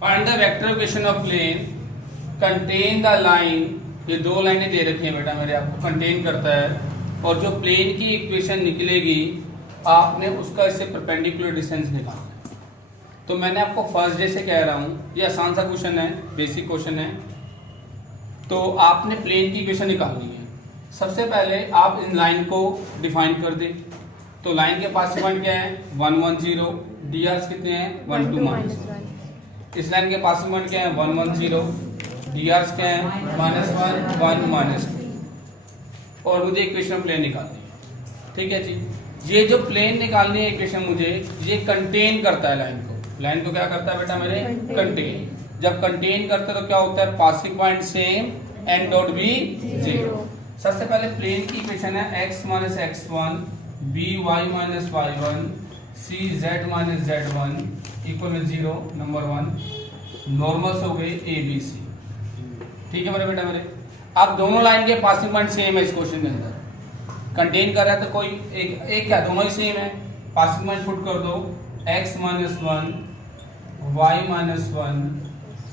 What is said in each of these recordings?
Find the vector equation of plane contain the line. ये दो लाइनें दे रखी हैं बेटा मेरे, आपको कंटेन करता है और जो प्लेन की इक्वेशन निकलेगी आपने उसका इससे परपेंडिकुलर डिस्टेंस निकालना है। तो मैंने आपको फर्स्ट डे से कह रहा हूँ, ये आसान सा क्वेश्चन है, बेसिक क्वेश्चन है। तो आपने प्लेन की इक्वेशन निकालनी है। सबसे पहले आप इन लाइन को डिफाइन कर दें। तो लाइन के पास पॉइंट क्या है 1 1 0, डी आर कितने हैं 1 2 -1। इस लाइन के पास पॉइंट क्या है 1 1 0, डी आर क्या है -1 1 -2। और मुझे इक्वेशन प्लेन निकालनी है। ठीक है जी, ये जो प्लेन निकालनी है इक्वेशन मुझे, ये कंटेन करता है लाइन को। लाइन को क्या करता है बेटा मेरे, कंटेन। जब कंटेन करता है तो क्या होता है, passing point same, n dot b 0। सबसे पहले प्लेन की इक्वेशन है x - x1 by - y1 cz - z1 equal में 0, नंबर 1। नॉर्मल्स हो गए a b c। ठीक है मेरे बेटा मेरे। अब दोनों लाइन के पासिंग पॉइंट सेम है इस क्वेश्चन के अंदर, कंटेन कर रहा है तो कोई एक क्या, दोनों ही सेम है। पासिंग पॉइंट पुट कर दो x - 1 y - 1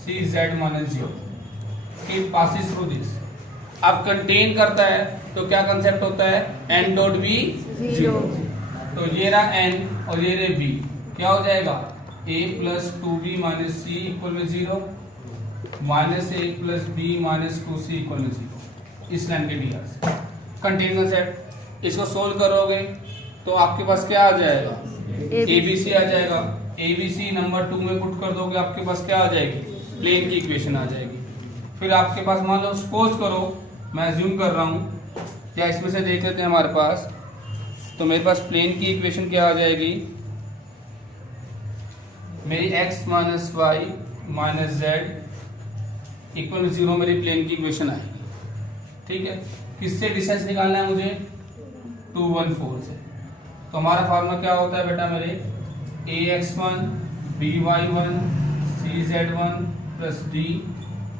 cz - 0। It passes through this. अब कंटेन करता है तो क्या कंसेप्ट होता है, n डॉट बी 0। तो ये रहा n और ये रहा b, क्या हो जाएगा a + 2b - c इक्वल में 0, -a + b - 2c इक्वल में 0। इस लाइन के डी आर से कंटेन कंसेप्ट। इसको सोल्व करोगे तो आपके पास क्या आ जाएगा, abc आ जाएगा। abc नंबर 2 में पुट कर दोगे, आपके पास क्या आ जाएगी, प्लेन की इक्वेशन आ जाएगी। फिर आपके पास मान लो, सपोज करो, मैं अज्यूम कर रहा हूं, या इसमें से देख लेते हैं हमारे पास। तो मेरे पास प्लेन की इक्वेशन क्या आ जाएगी, मेरी x - y - z इक्वल में 0 मेरी प्लेन की इक्वेशन आएगी। ठीक है, किससे डिस्टेंस निकालना है मुझे, 2 1 4 से। तो हमारा फार्मूला क्या होता है बेटा मेरे, ax1 by1 cz1 plus d,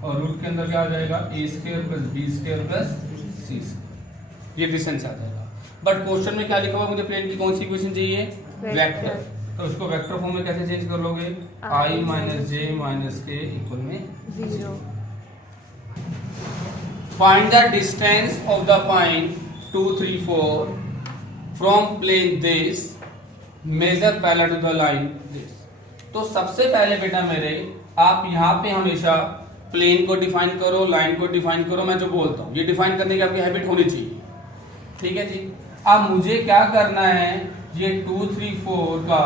और रूट के अंदर क्या आ जाएगा a² + b² + c²। ये डिस्टेंस आ जाएगा। बट क्वेश्चन में क्या लिखा हुआ, मुझे प्लेन की कौन सी इक्वेशन चाहिए, वेक्टर। तो उसको वेक्टर फॉर्म में कैसे चेंज कर लोगे, i - j - k इक्वल में 0। Find the distance of the point 2 3 4 from plane this, measure parallel to the line this. तो सबसे पहले बेटा मेरे, आप यहाँ पे हमेशा प्लेन को डिफाइन करो, लाइन को डिफाइन करो। मैं जो बोलता हूँ ये डिफाइन करने की आपकी हैबिट होनी चाहिए। ठीक है जी। अब मुझे क्या करना है, ये 2 3 4 का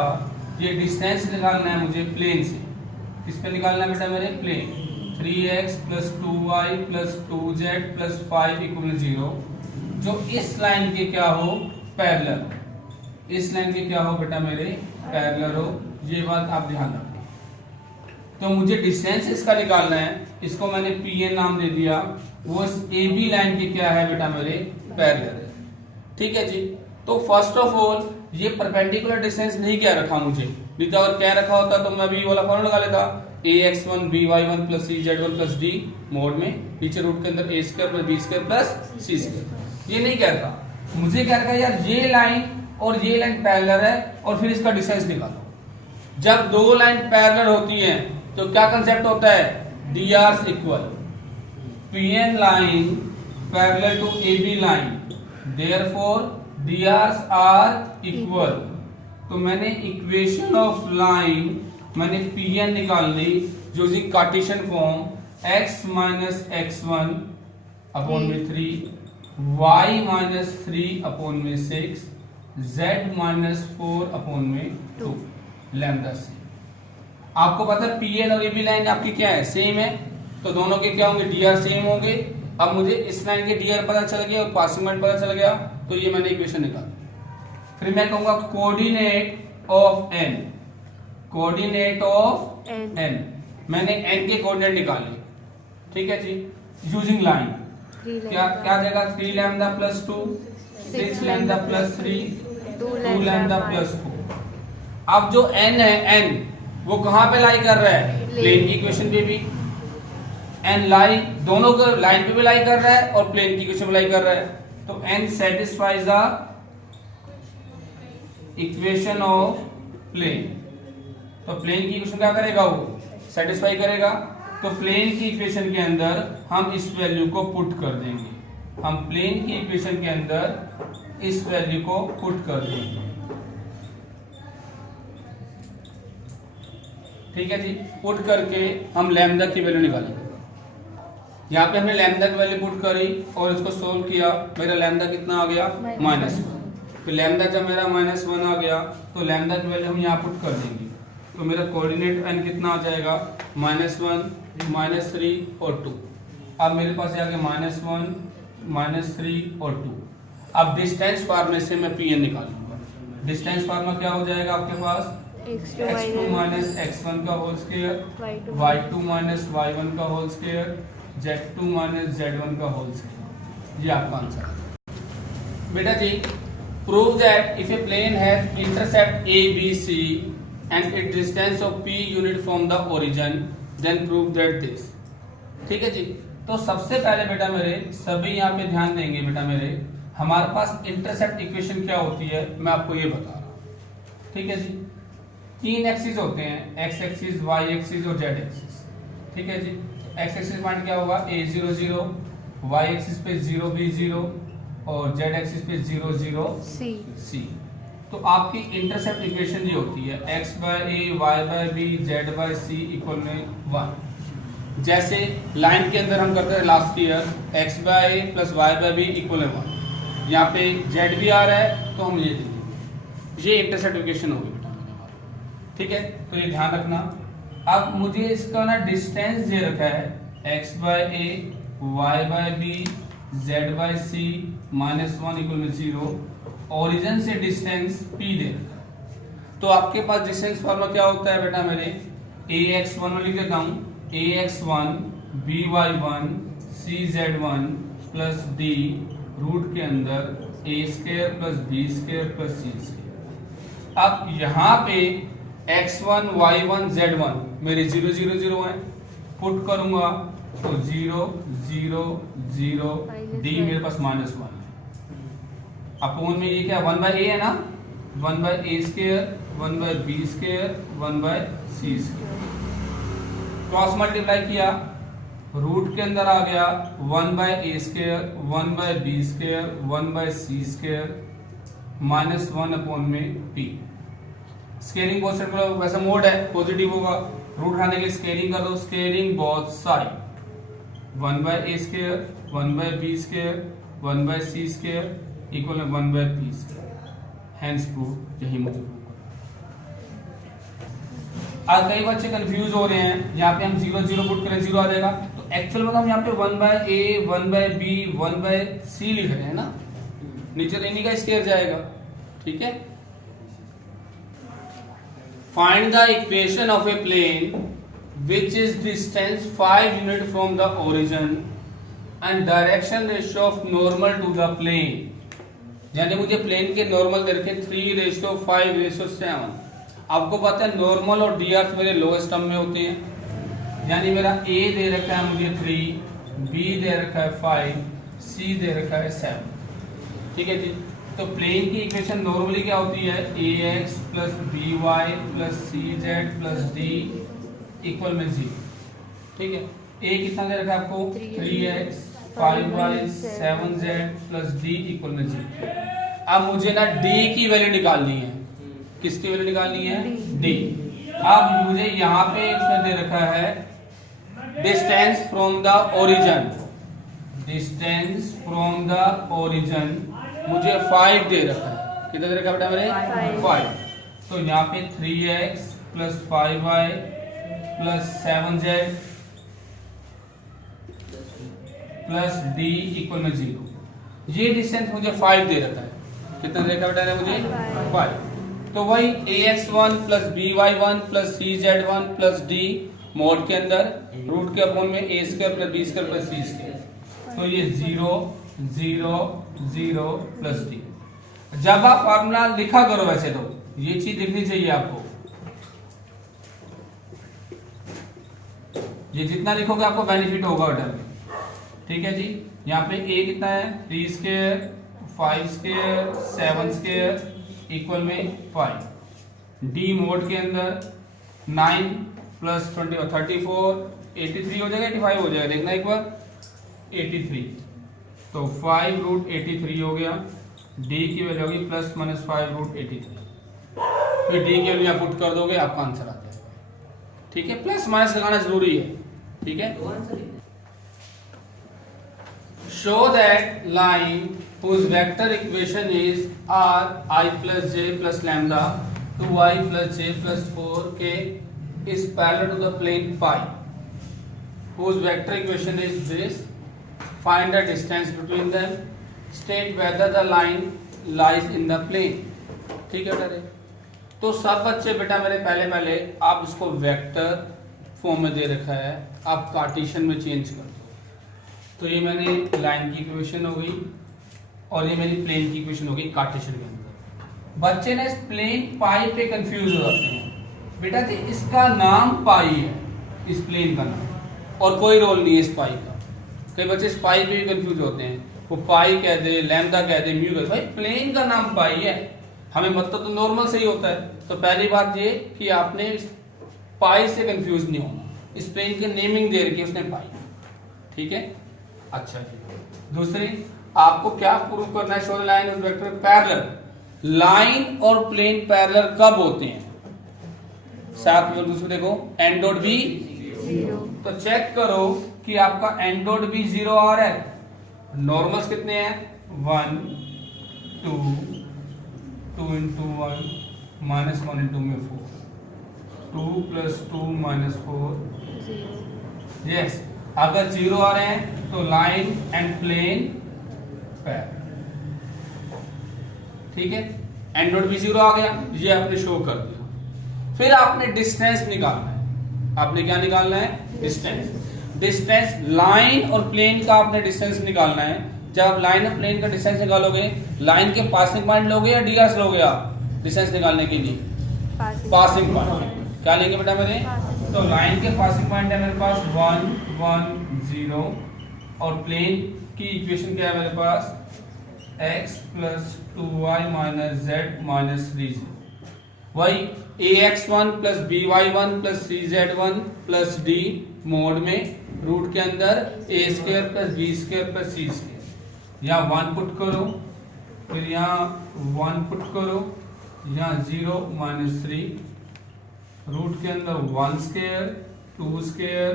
ये डिस्टेंस निकालना है मुझे प्लेन से। किस पे निकालना है बेटा मेरे, plane. 3x + 2y + 2z + 5 equal 0। जो इस लाइन के क्या हो, पैरेलल। इस लाइन के क्या हो बेटा मेरे, पैरेलल हो। ये बात आप ध्यान रखो। तो मुझे डिस्टेंस इसका निकालना है, इसको मैंने pn नाम दे दिया। वो इस AB लाइन के क्या है बेटा मेरे, पैरेलल है। ठीक है जी। तो फर्स्ट ऑफ ऑल ये परपेंडिकुलर डिस्टेंस नहीं क्या रखा मुझे, नहीं तो अगर क्या रखा होता तो मैं भी वाला फॉर्मूला लगा लेता, ax1 by1 + cz1 + d mode में, नीचे रूट के अंदर a² + b² + c²। ये नहीं कहता, मुझे क्या रखा यार, ये लाइन और ये लाइन पैरेलल है और फिर इसका डिस्टेंस निकालो। जब दो लाइन पैरेलल होती हैं तो क्या कंसेप्ट होता है, d r equal pn line parallel to AB line, therefore d r equal. तो मैंने इक्वेशन ऑफ लाइन मैंने pn निकाल ली, जो is Cartesian form, x - x1 upon में 3, y - 3 अपॉन में 6, z - 4 अपॉन में 2, लैम्डा c। आपको पता है pn और AB लाइन आपकी क्या है, सेम है। तो दोनों के क्या होंगे, dr सेम होंगे। अब मुझे इस लाइन के dr पता चल गया और पासिंग पॉइंट पता चल गया, तो ये मैंने इक्वेशन निकाली। फिर मैं कहूंगा coordinate of n, coordinate of n। मैंने n के कोऑर्डिनेट निकाले। ठीक है जी, यूजिंग लाइन। क्या क्या आ जाएगा, 3 लैम्डा + 2, 6 लैम्डा + 3, 2 लैम्डा + 4। अब जो n है, n वो कहां पे लाई कर रहा है, प्लेन की इक्वेशन पे भी। n लाई दोनों को, लाइन पे भी लाई कर रहा है और प्लेन की इक्वेशन पे लाई कर रहा है। तो n satisfies the equation of plane. तो प्लेन की इक्वेशन क्या करेगा, वो सेटिस्फाई करेगा। तो प्लेन की इक्वेशन के अंदर हम इस वैल्यू को पुट कर देंगे, हम प्लेन की इक्वेशन के अंदर इस वैल्यू को पुट कर देंगे। ठीक है जी, पुट करके हम लैम्डा की वैल्यू निकालेंगे। यहाँ पे हमने लैम्डा की वैल्यू पुट करी और इसको सोल्व किया, मेरा लैम्डा कितना आ गया -1। फिर लैम्डा जब मेरा -1 आ गया तो लैम्डा की वैल्यू हम यहाँ पुट कर देंगे, तो मेरा कोऑर्डिनेट n कितना आ जाएगा -1 -3 और 2। अब मेरे पास आ गया -1 -3 और 2। अब डिस्टेंस फार्मूले से मैं Pn निकालूंगा। डिस्टेंस फार्मूला क्या हो जाएगा आपके पास, x2 माइनस x1 का whole square, y2 minus y1 का whole square, z2 minus z1 का होल स्क्वायर। ये आपका आंसर है बेटा जी। Prove that if a plane has intercept a b c and its distance of p unit from the origin, then prove that this। ठीक है जी। तो सबसे पहले बेटा मेरे सभी यहाँ पे ध्यान देंगे बेटा मेरे, हमारे पास इंटरसेप्ट इक्वेशन क्या होती है मैं आपको ये बता रहा हूँ। ठीक है जी, 3 एक्सिस होते हैं, x एक्सिस, y एक्सिस और z एक्सिस। ठीक है जी, x एक्सिस पॉइंट क्या होगा a0 0, y एक्सिस पे 0 b 0 और z एक्सिस पे 0 0 c। तो आपकी इंटरसेप्ट इक्वेशन ये होती है x by a, y by b, z by c equal में 1। जैसे लाइन के अंदर हम करते हैं last year x by a plus y by b equal में 1, यहाँ पे z भी आ रहा है तो हम ये देंगे, ये इंटरसेप्ट इक्वेशन होगी बेटा हमारा। ठीक है, तो ये ध्यान रखना। अब मुझे इसका ना डिस्टेंस दे रखा है x by a, y by b, z by c -1 equal में 0, ओरिजिन से डिस्टेंस p दे रखा है। तो आपके पास डिस्टेंस फार्मूला क्या होता है बेटा मेरे, ax1 में लिख देता हूं, ax1 by1 cz1 plus d root के अंदर a square plus b square plus c square. अब यहाँ पे x1 y1 z1 मेरे 0 0 0 है, पुट करूंगा तो 0 0 0 d मेरे पास -1 है, अपोन में ये क्या 1 बाय a है ना, 1 by a square, 1 by b square, 1 by c square. Cross multiply किया, रूट के अंदर आ गया 1 by a square, 1 by b square, 1 by c square -1 upon में p। स्केयरिंग बोथ साइड, वैसा मोड है पॉजिटिव होगा, रूट हटाने के लिए स्केयरिंग कर दो, squaring both side 1 by a square, 1 by b square, 1 by c square equal है 1 by p square. Hence prove, यही मुझे प्रूव करना। आज कई बच्चे कंफ्यूज हो रहे हैं, यहाँ पे हम 0 0 पुट करें 0 आ जाएगा, तो एक्चुअल में हम यहाँ पे 1 by a, 1 by b, 1 by c लिख रहे हैं ना, नीचे तो इन्हीं का स्क्वायर जाएगा। ठीक है, find the equation of a plane which is distance 5 unit from the origin and direction ratio of normal to the plane। यानी मुझे प्लेन के नॉर्मल दे रखे 3:5:7। आपको पता है नॉर्मल और डी अर्थ मेरे लोएस्ट टर्म में होते हैं, यानी मेरा a दे रखा है मुझे 3, b दे रखा है 5, c दे रखा है 7। ठीक है जी, तो प्लेन की इक्वेशन नॉर्मली क्या होती है, ax plus by plus cz plus d equal में 0। ठीक है, a कितना दे रखा है आपको 3x 5y 7z plus d equal में 0। अब मुझे ना d की वैल्यू निकालनी है, किसकी वैल्यू निकालनी है, d। अब मुझे यहाँ पे इसमें दे रखा है distance from the origin, distance from the origin मुझे 5 दे रखा है, कितना दे रखा है बेटा मेरे 5। तो यहाँ पे 3x plus 5y plus 7z plus d equal में 0। ये डिस्टेंस मुझे 5 दे रखा है, कितना दे रखा बेटा मुझे 5। तो वही ax1 plus by1 plus cz1 plus d mode के अंदर रूट के अपोन में a square plus b square plus c square. तो ये 0 0 0 प्लस d। जब आप फॉर्मूला लिखा करो वैसे तो ये चीज लिखनी चाहिए आपको, ये जितना लिखोगे आपको बेनिफिट होगा बेटा। ठीक है जी, यहाँ पे a कितना है 3 स्क्वायर 5 स्क्वायर 7 स्क्वायर इक्वल में 5। d मोड के अंदर 9 प्लस 20 और 34 83 हो जाएगा 85 हो जाएगा, देखना एक बार 83, तो 5√83 हो गया। डी की वैल्यू होगी प्लस माइनस 5√83, फिर डी की वैल्यू यहाँ पुट कर दोगे आपका आंसर आ जाएगा। ठीक है, प्लस माइनस लगाना जरूरी है। ठीक है, show that line whose vector equation is r I plus j plus lambda 2i plus j plus 4k is parallel to the plane pi, whose vector equation is this, find the distance between them, state whether the line lies in the plane। ठीक है बेटा, तो सब बच्चे बेटा मेरे पहले आप इसको वेक्टर फॉर्म में दे रखा है, आप कार्टेशियन में चेंज कर दो। तो ये मैंने लाइन की इक्वेशन हो गई और ये मेरी प्लेन की इक्वेशन हो गई कार्टेशियन के अंदर। बच्चे ने इस प्लेन पाई पे कंफ्यूज हो जाते हैं बेटा कि इसका नाम पाई है, इस प्लेन का नाम, और कोई रोल नहीं है इस पाई का। कई बच्चे इस पाई पे भी कंफ्यूज होते हैं, वो पाई कह दे, लैम्डा कह दे, म्यू कह दे, भाई प्लेन का नाम पाई है, हमें मतलब तो नॉर्मल से ही होता है। तो पहली बात ये कि आपने पाई से कंफ्यूज नहीं होना, इस प्लेन की नेमिंग दे रखी है उसने पाई। ठीक है, अच्छा जी। दूसरी आपको क्या प्रूव करना है, show the line of vector parallel. Line और प्लेन पैरेलल कब होते हैं? साथ में दूसरे देखो एन डॉट बी, तो चेक करो कि आपका एन डॉट बी 0 आ रहा है। नॉर्मल्स कितने हैं? 1 2 2 into 1 minus 1 into में 4, 2 plus 2 minus 4 यस। अगर 0 आ रहे हैं तो लाइन एंड प्लेन पैरेलल। ठीक है, एन डॉट बी 0 आ गया, ये आपने शो कर दिया। फिर आपने डिस्टेंस निकालना है। आपने क्या निकालना है? डिस्टेंस। डिस्टेंस लाइन और प्लेन का आपने डिस्टेंस निकालना है। जब आप लाइन और प्लेन का डिस्टेंस निकालोगे, लाइन के पासिंग पॉइंट लोगे या डीआर लोगे आप डिस्टेंस निकालने के लिए? Passing point. क्या लेंगे बेटा मेरे? तो लाइन के पासिंग पॉइंट है मेरे पास 1 1 0, और प्लेन की इक्वेशन क्या है मेरे पास? x plus 2y minus z minus 3z। वही ax1 plus by1 plus 3z1 plus d mode में रूट के अंदर a square plus b square plus c square. यहाँ 1 पुट करो, फिर यहाँ 1 पुट करो, यहाँ 0 माइनस 3, रूट के अंदर 1 स्क्वायर 2 स्क्वायर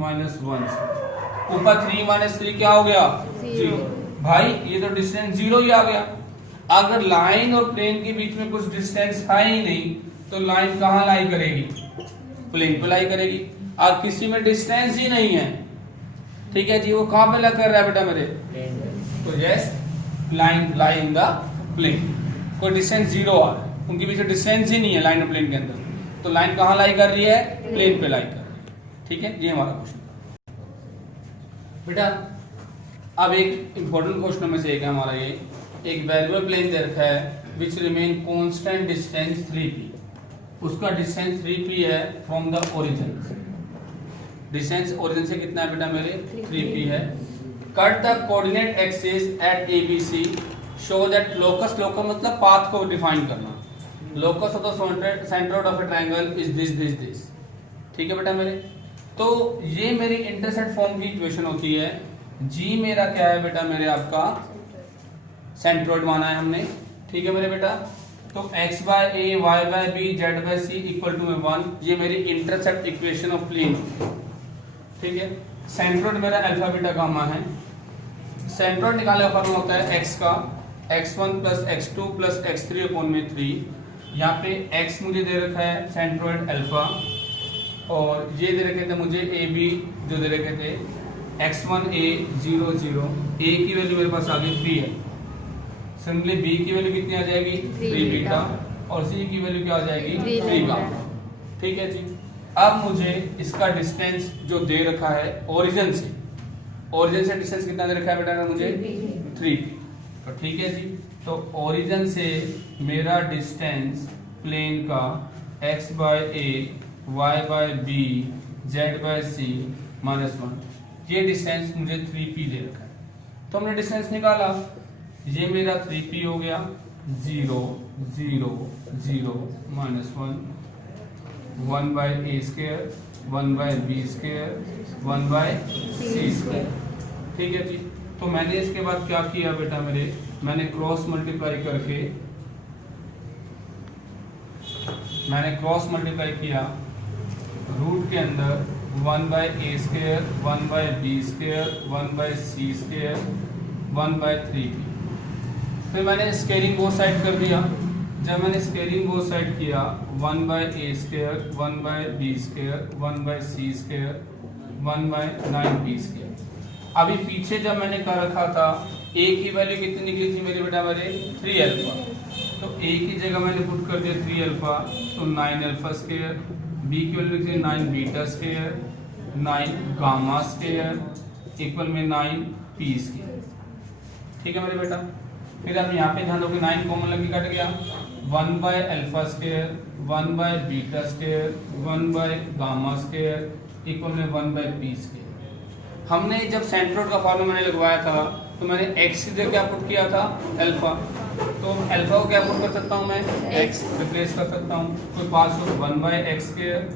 माइनस 1 स्क्वायर, ऊपर 3 माइनस 3 क्या हो गया? 0। भाई ये तो डिस्टेंस 0 ही आ गया। अगर लाइन और प्लेन के बीच में कुछ डिस्टेंस है ही नहीं तो लाइन कहाँ लाई करेगी? प्लेन पे लाई करेगी। अब किसी में डिस्टेंस ही नहीं है, ठीक है जी, वो कहाँ पे ला कर रहा है बेटा मेरे? तो yes, line lie in the plane. कोई डिस्टेंस 0 आ रहा है, उनके बीच में डिस्टेंस ही नहीं है लाइन और प्लेन के अंदर, तो लाइन कहाँ लाई कर रही है? प्लेन पे लाई कर रही है। ठीक है, ये हमारा क्वेश्चन बेटा। अब एक इंपॉर्टेंट क्वेश्चन में से एक है हमारा ये, एक वेरिएबल प्लेन दे रखा है which remain constant distance 3p, उसका डिस्टेंस 3p है from the origin. Distance origin से कितना है बेटा मेरे? 3p है। Cut the coordinate axis at ABC, show that locus, locus मतलब पाथ को डिफाइन करना, locus of the centre of a triangle is this. ठीक है बेटा मेरे, तो ये मेरी इंटरसेक्ट फॉर्म की इक्वेशन होती है। जी मेरा क्या है बेटा मेरे? आपका सेंट्रोइड माना है हमने। ठीक है मेरे बेटा, तो x by a, y by b, z by c equal to 1, ये मेरी इंटरसेप्ट इक्वेशन ऑफ प्लेन। ठीक है, सेंट्रोइड मेरा अल्फा बीटा गामा है। सेंट्रोइड निकालने का फॉर्मूला होता है x का x1 plus x2 plus x3 upon में 3। यहाँ पे x मुझे दे रखा है सेंट्रोइड अल्फा, और ये दे रखे थे मुझे ए बी, जो दे रखे थे x1 a 0 0, a की वैल्यू मेरे पास आ गई 3 है, सिंपली b की वैल्यू कितनी आ जाएगी? 3 बीटा, और c की वैल्यू क्या आ जाएगी? 3 गामा। ठीक है जी, अब मुझे इसका डिस्टेंस जो दे रखा है ओरिजिन से डिस्टेंस कितना दे रखा है बेटा मुझे? 3p। तो ठीक है जी, तो ओरिजिन से मेरा डिस्टेंस प्लेन का x by a, y by b, z by c minus 1, ये डिस्टेंस मुझे 3p दे रखा है। तो हमने डिस्टेंस निकाला, ये मेरा 3p हो गया, 0 0 0 minus 1, 1 by a square, 1 by b square, 1 by c square. ठीक है जी। तो मैंने इसके बाद क्या किया बेटा मेरे, मैंने क्रॉस मल्टीप्लाई किया रूट के अंदर 1 by a square, 1 by b square, 1 by c square, 1 by 3b। फिर मैंने स्केलिंग वो साइड कर दिया। जब मैंने स्केलिंग वो साइड किया 1 by a square, 1 by b square, 1 by c square, 1 by 9b square. अभी पीछे जब मैंने कर रखा था ए की वैल्यू कितनी निकली थी मेरे बेटा मेरे 3 अल्फा, तो ए की जगह मैंने पुट कर दिया 3 अल्फा, तो 9 अल्फा स्क्वायर, बी की वैल्यू लिखी 9 beta square, 9 gamma square equal में 9 पी स्क्वायर। ठीक है मेरे बेटा। फिर आप यहाँ पे ध्यान दो कि 9 कॉमन लग के कट गया, 1 by alpha square, 1 by beta square, 1 by gamma square equal में 1 बाय पी स्क्वायर। हमने जब सेंट्रोइड का फॉर्मूला मैंने लगवाया था तो मैंने x की जगह क्या पुट किया था अल्फा, तो अल्फा को क्या पुट कर सकता हूँ मैं x रिप्लेस कर सकता हूँ। तो पास हो 1 by x square,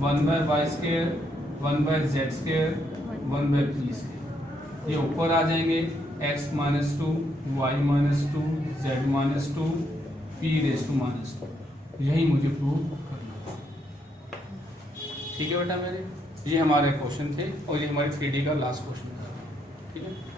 1 by y square, 1 by z square, 1 by p square. ये ऊपर आ जाएंगे x minus 2, y minus 2, z minus 2, p raise to minus 2। यही मुझे प्रूव करना है। ठीक है बेटा मेरे, ये हमारे क्वेश्चन थे और ये हमारी 3D का लास्ट क्वेश्चन था। ठीक है।